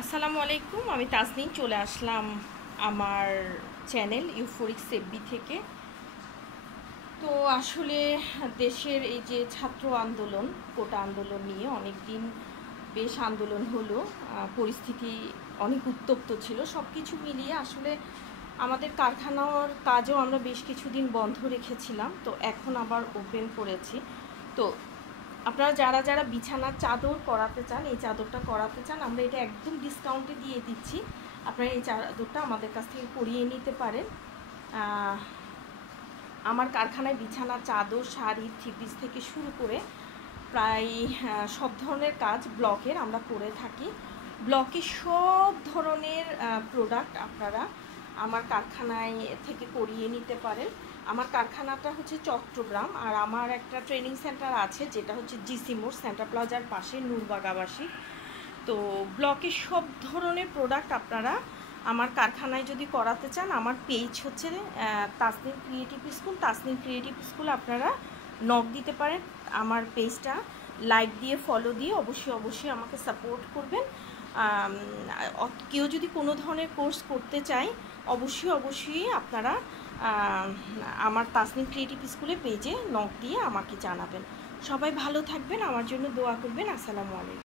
আসসালামু আলাইকুম, আমি তাজনীন চলে আসলাম আমার চ্যানেল ইউফোরিক্স এফবি থেকে। তো আসলে দেশের এই যে ছাত্র আন্দোলন, কোটা আন্দোলন নিয়ে অনেক দিন বেশ আন্দোলন হলো, পরিস্থিতি অনেক উত্তপ্ত ছিল। সব কিছু মিলিয়ে আসলে আমাদের কারখানার কাজও আমরা বেশ কিছুদিন বন্ধ রেখেছিলাম, তো এখন আবার ওপেন করেছি। তো আপনারা যারা যারা বিছানার চাদর করাতে চান, এই চাদরটা করাতে চান, আমরা এটা একদম ডিসকাউন্টে দিয়ে দিচ্ছি। আপনারা এই চাদরটা আমাদের কাছ থেকে করিয়ে নিতে পারেন। আমার কারখানায় বিছানা, চাদর, শাড়ি, থ্রি পিস থেকে শুরু করে প্রায় সব ধরনের কাজ ব্লকের আমরা করে থাকি। ব্লকে সব ধরনের প্রোডাক্ট আপনারা আমার কারখানায় থেকে করিয়ে নিতে পারেন। আমার কারখানাটা হচ্ছে চট্টগ্রাম, আর আমার একটা ট্রেনিং সেন্টার আছে যেটা হচ্ছে জিসি মোড়, সেন্টার প্লাজার পাশে, নূরবাগ আবাসিক। তো ব্লকের সব ধরনের প্রোডাক্ট আপনারা আমার কারখানায় যদি করাতে চান, আমার পেজ হচ্ছে Tasnim creative school. Tasnim creative school আপনারা নক দিতে পারেন। আমার পেজটা লাইক দিয়ে, ফলো দিয়ে অবশ্যই আমাকে সাপোর্ট করবেন। কেউ যদি কোনো ধরনের কোর্স করতে চায়, অবশ্যই আপনারা আমার তাসনিম ক্রিয়েটিভ স্কুলে পেজে নক দিয়ে আমাকে জানাবেন। সবাই ভালো থাকবেন, আমার জন্য দোয়া করবেন। আসসালামু আলাইকুম।